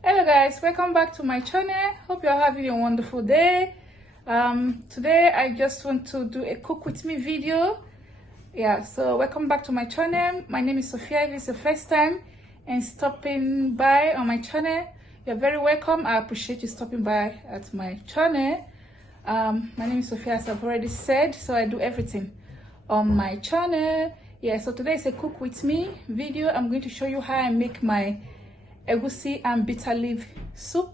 Hello guys, welcome back to my channel. Hope you're having a wonderful day. Today I just want to do a cook with me video. So welcome back to my channel. My name is Sophia. If it's the first time and stopping by on my channel, you're very welcome. I appreciate you stopping by at my channel. My name is Sophia, as I've already said, so I do everything on my channel. So today is a cook with me video. I'm going to show you how I make my egusi and bitter leaf soup.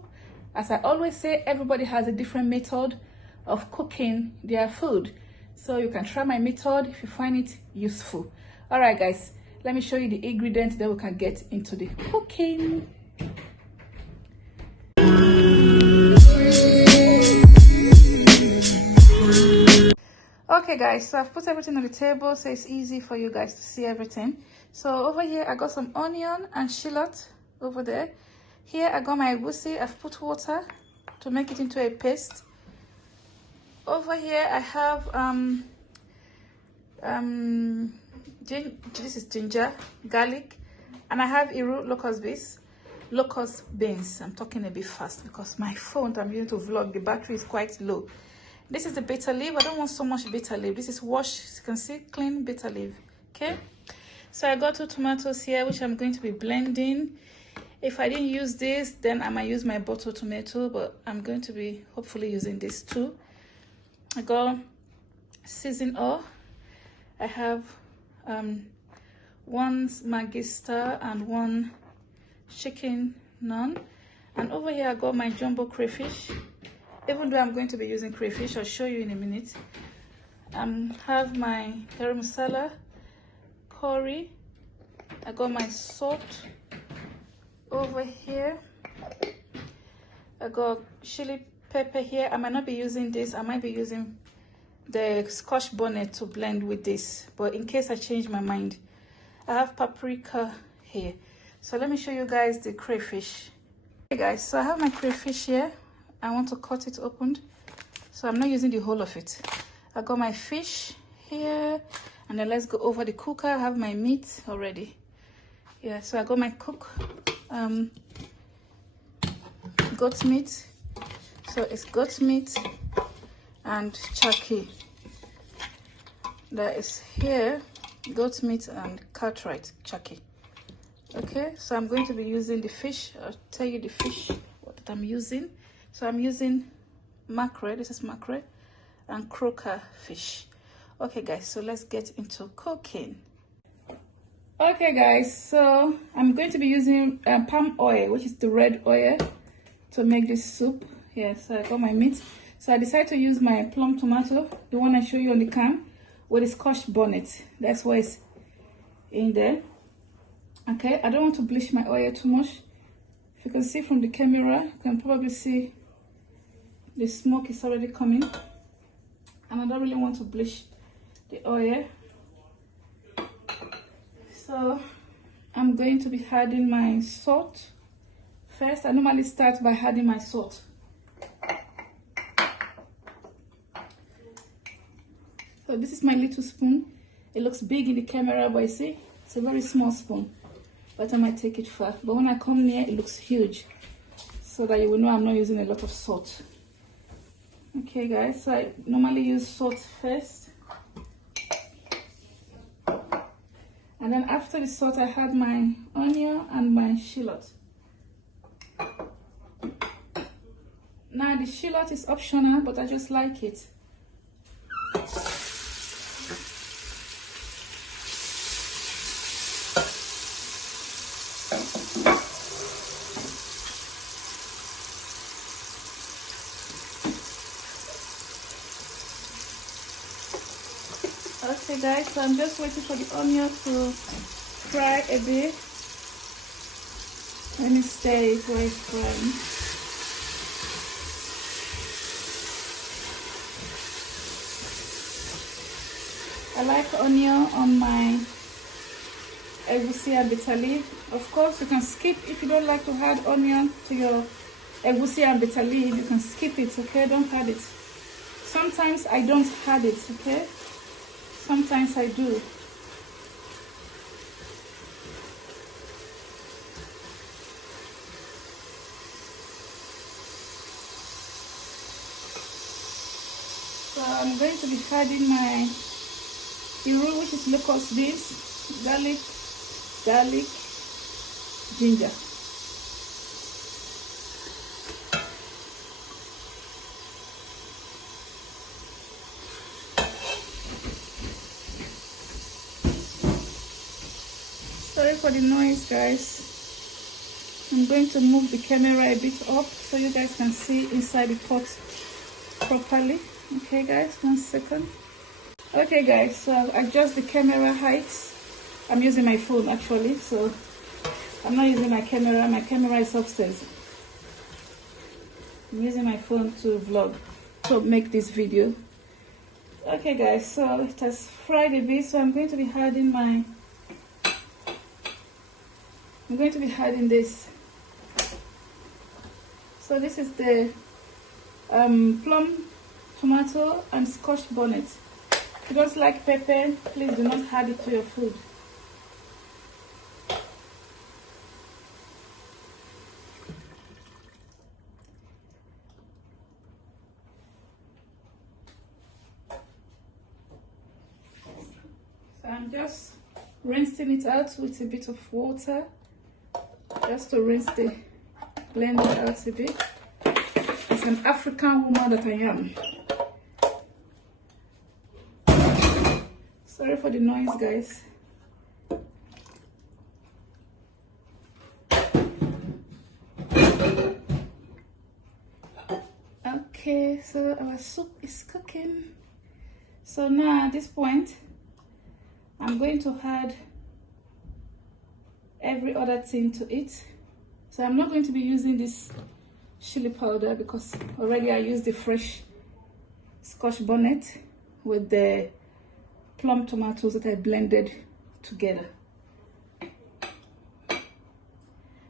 As I always say, everybody has a different method of cooking their food, so you can try my method if you find it useful. All right guys, let me show you the ingredients that we can get into the cooking. Okay guys, so I've put everything on the table so it's easy for you guys to see everything. So over here I got some onion and shallot. Over there, here I got my egusi. I've put water to make it into a paste. Over here I have this is ginger, garlic, and I have iru locust beans. I'm talking a bit fast because my phone that I'm using to vlog, the battery is quite low. This is the bitter leaf. I don't want so much bitter leaf. This is washed, as you can see, clean bitter leaf. Okay, so I got 2 tomatoes here which I'm going to be blending. If I didn't use this, then I might use my bottled tomato, but I'm going to be hopefully using this too. I got seasoned oil. I have 1 Maggi star and 1 chicken naan. And over here I got my jumbo crayfish. Even though I'm going to be using crayfish, I'll show you in a minute. Have my garam masala, curry. I got my salt. Over here I got chili pepper here. I might not be using this. I might be using the scotch bonnet to blend with this, but in case I change my mind, I have paprika here. So let me show you guys the crayfish. Okay guys, so I have my crayfish here. I want to cut it open, so I'm not using the whole of it. I got my fish here, and then let's go over the cooker. I have my meat already. So I got my goat meat. So it's goat meat and chaki that is here. Goat meat and cartwright chaki. Okay, so I'm going to be using the fish. I'll tell you the fish what I'm using. So I'm using mackerel. This is mackerel and croaker fish. Okay guys, so let's get into cooking. Okay guys, so I'm going to be using palm oil, which is the red oil, to make this soup. So I got my meat. So I decided to use my plum tomato, the one I show you on the cam, with the scotch bonnet. That's why it's in there. Okay, I don't want to bleach my oil too much. If you can see from the camera, you can probably see the smoke is already coming, and I don't really want to bleach the oil. So I'm going to be adding my salt first. I normally start by adding my salt. So this is my little spoon. It looks big in the camera, but you see, it's a very small spoon. But I might take it far. But when I come near, it looks huge. So that you will know I'm not using a lot of salt. Okay guys, so I normally use salt first. And then after the salt, I had my onion and my shallot. Now the shallot is optional, but I just like it. Okay guys, so I'm just waiting for the onion to fry a bit. Let me stir it while it's frying. I like onion on my egusi and bitter leaf. Of course, you can skip if you don't like to add onion to your egusi and bitter leaf. You can skip it, okay? Don't add it. Sometimes I don't add it, okay? Sometimes I do. I'm going to be adding my iru, which is locust beans, garlic, ginger. Sorry for the noise, guys. I'm going to move the camera a bit up so you guys can see inside the pot properly. Okay guys, 1 second. Okay guys, so adjust the camera height. I'm using my phone actually, so I'm not using my camera is upstairs. I'm using my phone to vlog, to make this video. Okay guys, so it has fried a bit, so I'm going to be adding this. So this is the plum, tomato and scotch bonnet. If you don't like pepper, please do not add it to your food. So I'm just rinsing it out with a bit of water, just to rinse the blender out a bit. As an African woman that I am. Sorry for the noise, guys. Okay, so our soup is cooking. So now at this point, I'm going to add every other thing to it. So I'm not going to be using this chili powder because already I used the fresh scotch bonnet with the plum tomatoes that I blended together.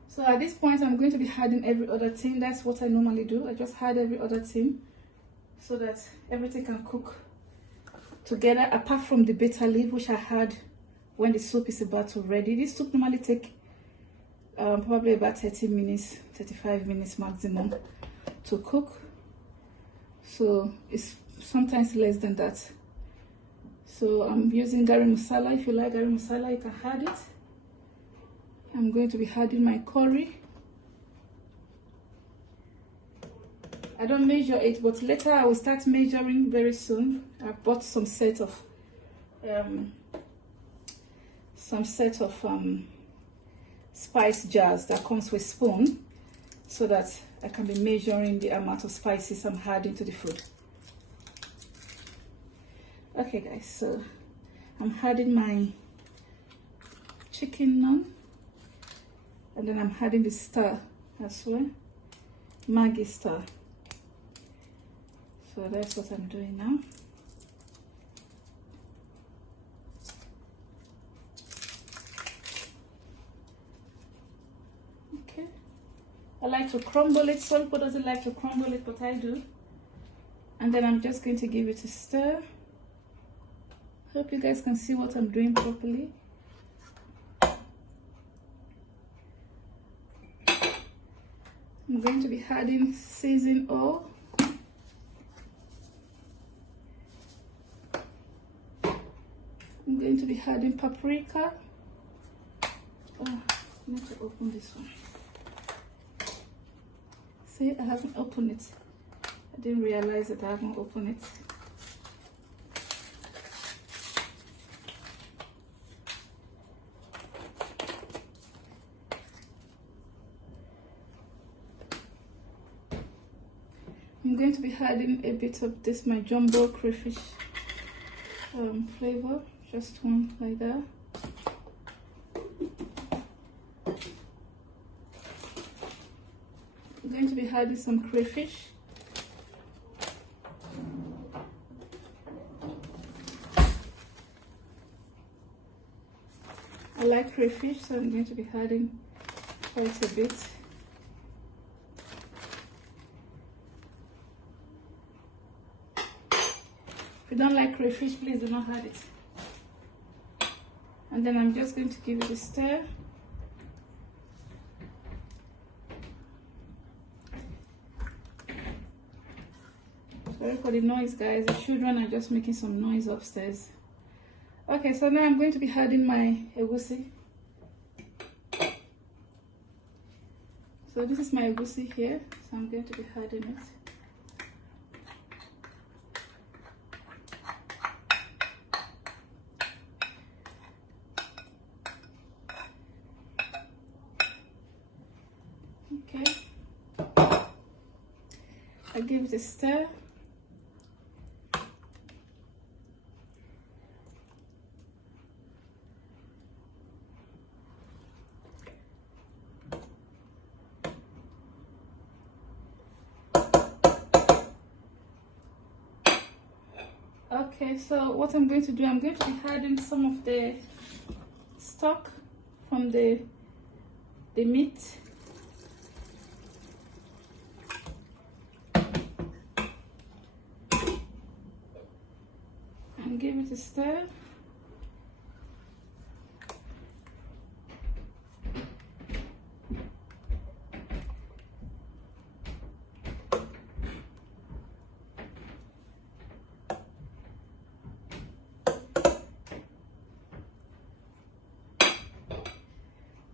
So at this point I'm going to be adding every other thing. That's what I normally do. I just add every other thing so that everything can cook together, apart from the bitter leaf which I had when the soup is about to ready. This soup normally take probably about 30 minutes, 35 minutes maximum to cook. So it's sometimes less than that. So I'm using garam masala. If you like garam masala, you can add it. I'm going to be adding my curry. I don't measure it, but later I will start measuring very soon. I've bought some set of spice jars that comes with spoon, so that I can be measuring the amount of spices I'm adding to the food. Okay guys, so I'm adding my chicken now, and then I'm adding the star as well, Maggi star. So that's what I'm doing now. Okay, I like to crumble it. Some people doesn't like to crumble it, but I do. And then I'm just going to give it a stir. Hope you guys can see what I'm doing properly. I'm going to be adding seasoned oil. I'm going to be adding paprika. Oh, I need to open this one. See, I haven't opened it. I didn't realize that I haven't opened it. I'm going to be adding a bit of this, my jumbo crayfish flavor, just one like that. I'm going to be adding some crayfish. I like crayfish, so I'm going to be adding quite a bit. If you don't like crayfish, please do not add it. And then I'm just going to give it a stir. So Sorry for the noise, guys. The children are just making some noise upstairs. Okay, so now I'm going to be adding my egusi. So this is my egusi here. So I'm going to be adding it. Okay. I give it a stir. Okay, so what I'm going to do, I'm going to be adding some of the stock from the meat. And give it a stir.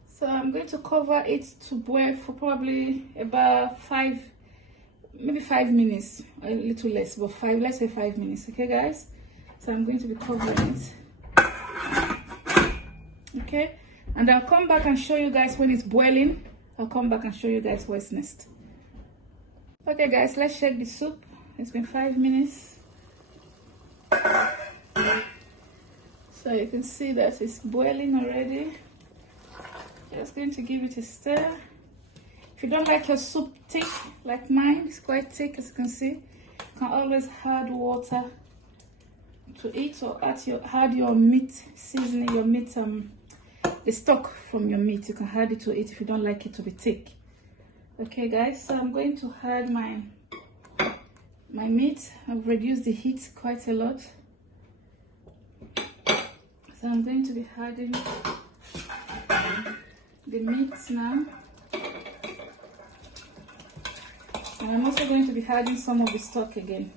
So I'm going to cover it to boil for probably about maybe 5 minutes, a little less, but let's say 5 minutes. Okay, guys? So I'm going to be covering it. Okay, and I'll come back and show you guys when it's boiling. I'll come back and show you guys what's next. Okay, guys, let's check the soup. It's been 5 minutes. So you can see that it's boiling already. Just going to give it a stir. If you don't like your soup thick like mine, it's quite thick, as you can see, you can always add water to it, or add your meat seasoning, your meat, the stock from your meat. You can add it to it if you don't like it to be thick. Okay, guys, so I'm going to add my meat. I've reduced the heat quite a lot, so I'm going to be adding the meat now, and I'm also going to be adding some of the stock again.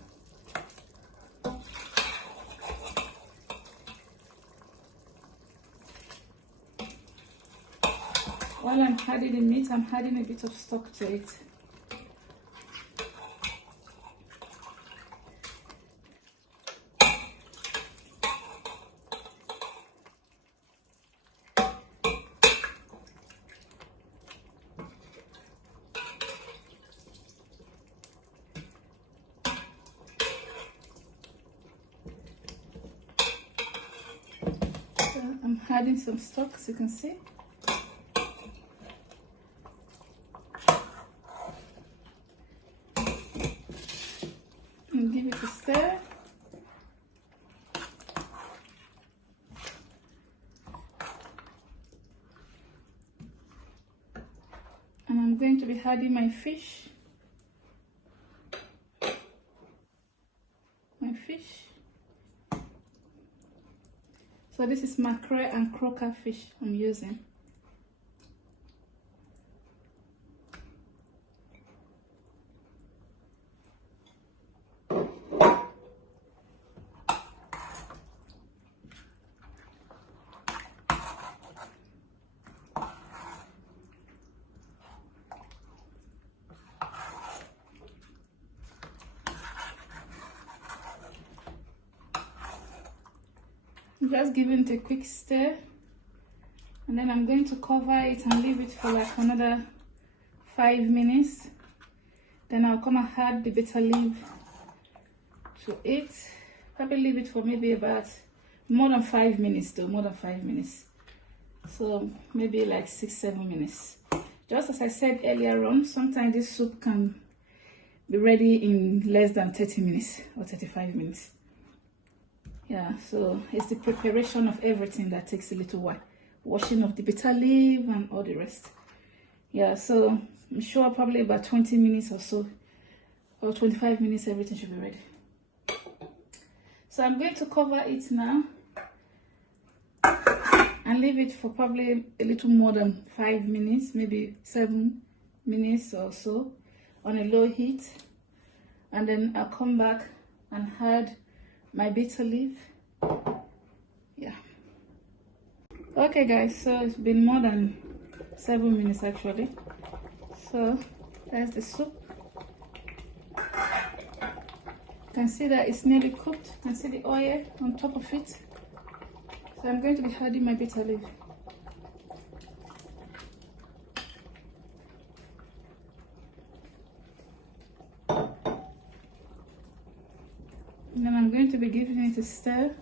While I'm adding the meat, I'm adding a bit of stock to it. I'm adding some stock, as you can see. And give it a stir. And I'm going to be adding my fish. So this is mackerel and croaker fish I'm using. Just giving it a quick stir, and then I'm going to cover it and leave it for like another 5 minutes. Then I'll come and add the bitter leaf to it. Probably leave it for maybe about more than 5 minutes though, more than 5 minutes. So maybe like 6-7 minutes. Just as I said earlier on, sometimes this soup can be ready in less than 30 minutes or 35 minutes. Yeah, so it's the preparation of everything that takes a little while. Washing of the bitter leaf and all the rest. Yeah, so I'm sure probably about 20 minutes or so, or 25 minutes, everything should be ready. So I'm going to cover it now and leave it for probably a little more than 5 minutes, maybe 7 minutes or so, on a low heat. and then I'll come back and add my bitter leaf. Yeah. Okay guys, so it's been more than 7 minutes actually. So that's the soup. You can see that it's nearly cooked. You can see the oil on top of it. So I'm going to be adding my bitter leaf. And then I'm going to be giving it a stir.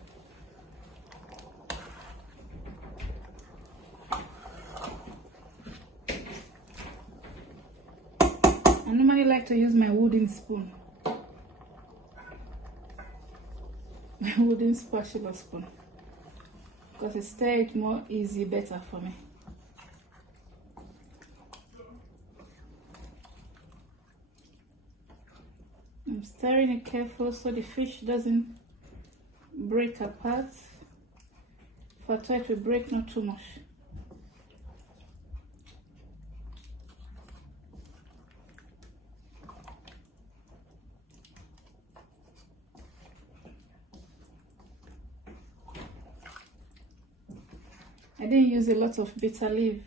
I normally like to use my wooden spoon. My wooden spatula spoon. Because it stirs it more easy, better for me. I'm stirring it careful so the fish doesn't break apart. If I try to break, not too much. I didn't use a lot of bitter leaf.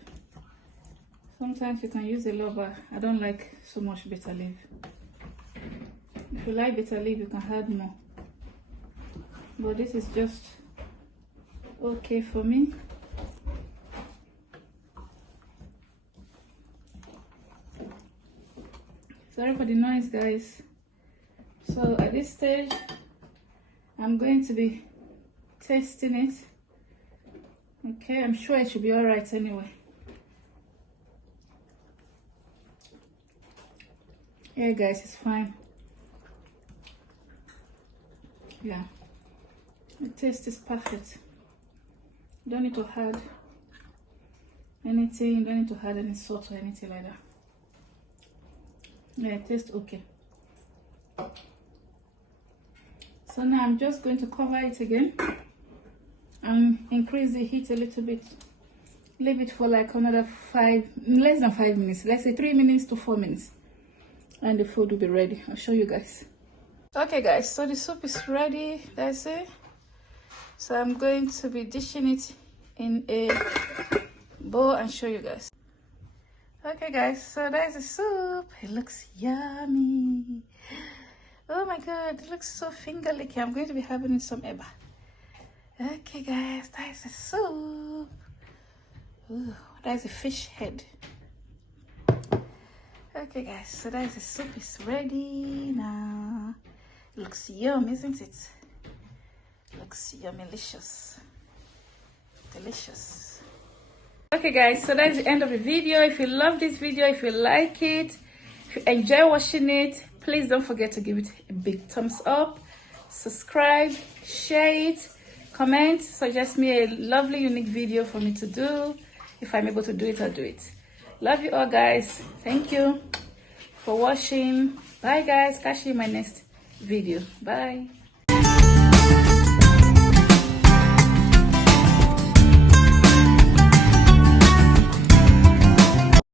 Sometimes you can use a lot, but I don't like so much bitter leaf. If you like bitter leaf, you can add more. But this is just okay for me. Sorry for the noise, guys. So at this stage, I'm going to be tasting it. Okay, I'm sure it should be all right anyway. Yeah, guys, it's fine. Yeah, the taste is perfect. You don't need to add anything. You don't need to add any salt or anything like that. Yeah, it tastes okay. So now I'm just going to cover it again and increase the heat a little bit. Leave it for like another less than 5 minutes. Let's say 3 minutes to 4 minutes. And the food will be ready. I'll show you guys. Okay guys, so the soup is ready. That's it. So I'm going to be dishing it in a bowl and show you guys. Okay guys, so there's the soup. It looks yummy. Oh my god, it looks so finger licking. I'm going to be having some eba. Okay guys, that's the soup. Ooh, that's the fish head. Okay guys, so that's the soup is ready now. It looks yum, isn't it? Looks yummy-licious. Delicious. Okay guys, so that's the end of the video. If you love this video, if you like it, if you enjoy watching it, please don't forget to give it a big thumbs up, subscribe, share it, comment, suggest me a lovely unique video for me to do. If I'm able to do it, I'll do it. Love you all guys. Thank you for watching. Bye guys, catch you in my next video. Bye.